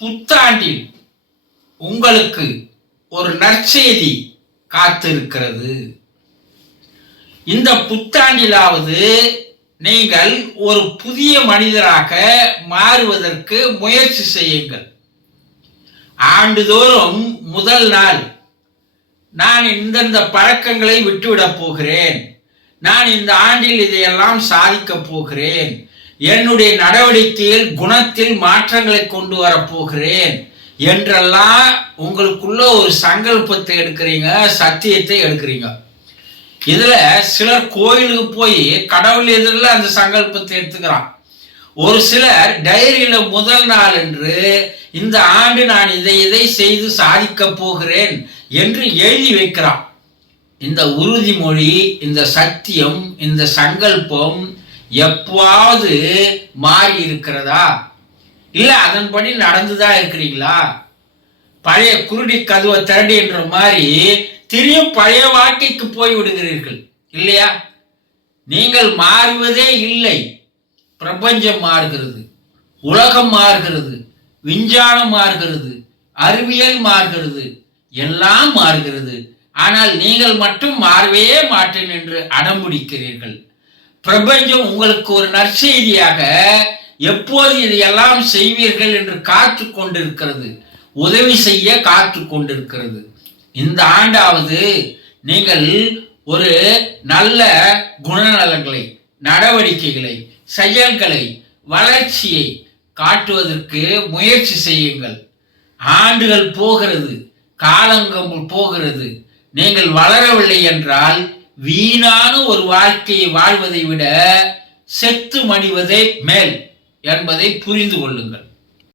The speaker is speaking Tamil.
புத்தாண்டில் உங்களுக்கு ஒரு நற்செய்தி காத்திருக்கிறது. இந்த புத்தாண்டிலாவது நீங்கள் ஒரு புதிய மனிதராக மாறுவதற்கு முயற்சி செய்யுங்கள். ஆண்டுதோறும் முதல் நாள் நான் இந்தந்த பழக்கங்களை விட்டுவிடப் போகிறேன், நான் இந்த ஆண்டில் இதையெல்லாம் சாதிக்கப் போகிறேன், என்னுடைய நடவடிக்கையில் குணத்தில் மாற்றங்களை கொண்டு வரப்போகிறேன் என்றெல்லாம் உங்களுக்குள்ள ஒரு சங்கல்பத்தை எடுக்கிறீங்க, சத்தியத்தை எடுக்கிறீங்க. இதுல சிலர் கோயிலுக்கு போய் கடவுள் எதிரில் அந்த சங்கல்பத்தை எடுத்துக்கிறான். ஒரு சிலர் டைரியில முதல் நாள் என்று இந்த ஆண்டு நான் இதை செய்து சாதிக்க போகிறேன் என்று எழுதி வைக்கிறான். இந்த உறுதிமொழி, இந்த சத்தியம், இந்த சங்கல்பம் எப்பவாவது மாறி இருக்கிறதா? இல்ல அதன்படி நடந்துதான் இருக்கிறீங்களா? பழைய குருடி கதுவை திரண்டு என்ற மாதிரி திரும்ப பழைய வாழ்க்கைக்கு போய் விடுகிறீர்கள் இல்லையா? நீங்கள் மாறுவதே இல்லை. பிரபஞ்சம் மாறுகிறது, உலகம் மாறுகிறது, விஞ்ஞானம் மாறுகிறது, அறிவியல் மாறுகிறது, எல்லாம் மாறுகிறது. ஆனால் நீங்கள் மட்டும் மாறவே மாட்டேன் என்று அடம்பிடிக்கிறீர்கள். பிரபஞ்சம் உங்களுக்கு ஒரு நற்செய்தியாக எப்போது இதையெல்லாம் செய்வீர்கள் என்று காத்து கொண்டிருக்கிறது, உதவி செய்ய காத்து கொண்டிருக்கிறது. இந்த ஆண்டாவது நீங்கள் ஒரு நல்ல குணநலங்களை, நடவடிக்கைகளை, செயல்களை, வளர்ச்சியை காட்டுவதற்கு முயற்சி செய்யுங்கள். ஆண்டுகள் போகிறது, காலங்கள் போகிறது. நீங்கள் வளரவில்லை என்றால் வீணான ஒரு வாழ்க்கையை வாழ்வதை விட செத்து மடிவதே மேல் என்பதை புரிந்து கொள்ளுங்கள்.